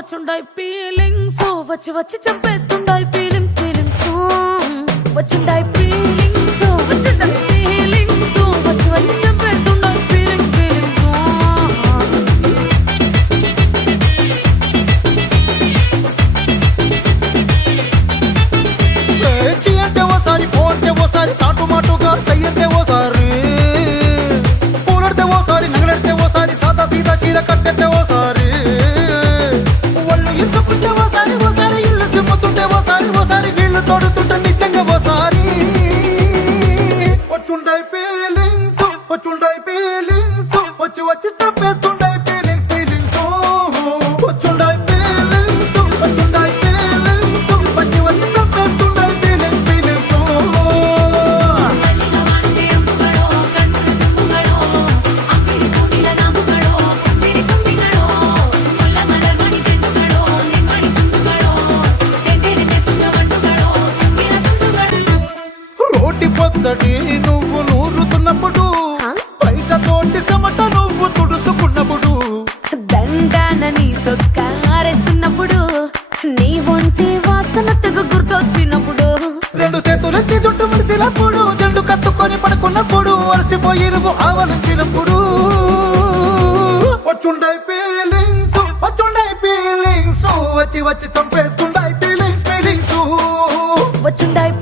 వచ్చుండాయి feelings వచ్చి వచ్చి చంపేస్తుండాయి feelings feelings వచ్చుండాయి feelings వచ్చుండాయి feelings వచ్చి వచ్చి చంపేస్తుండాయి ఫీలింగ్స్ ఫీలింగ్స్ చీ అంటే ఓసారి పోంటే ఓసారి చాటు మాటుగా సయ్యంటే ఓసారి పూలడితే ఓసారి నగలడితే ఓసారి సాదా సీదా చీర కట్టెతే ఓసారి ఒళ్ళు ఇసుకుంటే ఓసారి ఓసారి ఇల్లు సిమ్ముతుంటే ఓసారి ఓసారి నీళ్లు తోడుతుంటే నిజంగా ఓసారి వచ్చుండాయి ఫీలింగ్స్ వచ్చుండాయి ఫీలింగ్స్ వచ్చి వచ్చి చంపేస్తుండాయి ఫీలింగ్స్ ఫీలింగ్స్ వచ్చుండాయి ఫీలింగ్స్ వచ్చుండాయి ఫీలింగ్స్ వచ్చి వచ్చి చంపేస్తుండాయి ఫీలింగ్స్ ఫీలింగ్స్ రోటి పచ్చడి నువ్వు నూరుతున్నప్పుడు బయట తోటి సమట నువ్వు తుడుచుకున్నప్పుడు దండానని సొక్కారేస్తున్నప్పుడు నీ ఒంటి వాసన తెగ గుర్తొచ్చినప్పుడు రెండు చేతులెత్తి జుట్టు మడిసినప్పుడు జండు కత్తుకొని పడుకున్నప్పుడు అలసిపోయి నువ్వు ఆవలించినప్పుడు వచ్చుండాయి ఫీలింగ్స్ వచ్చుండాయి ఫీలింగ్స్ వచ్చి వచ్చి చంపేస్తుండాయి ఫీలింగ్స్ ఫీలింగ్స్ వచ్చుండాయి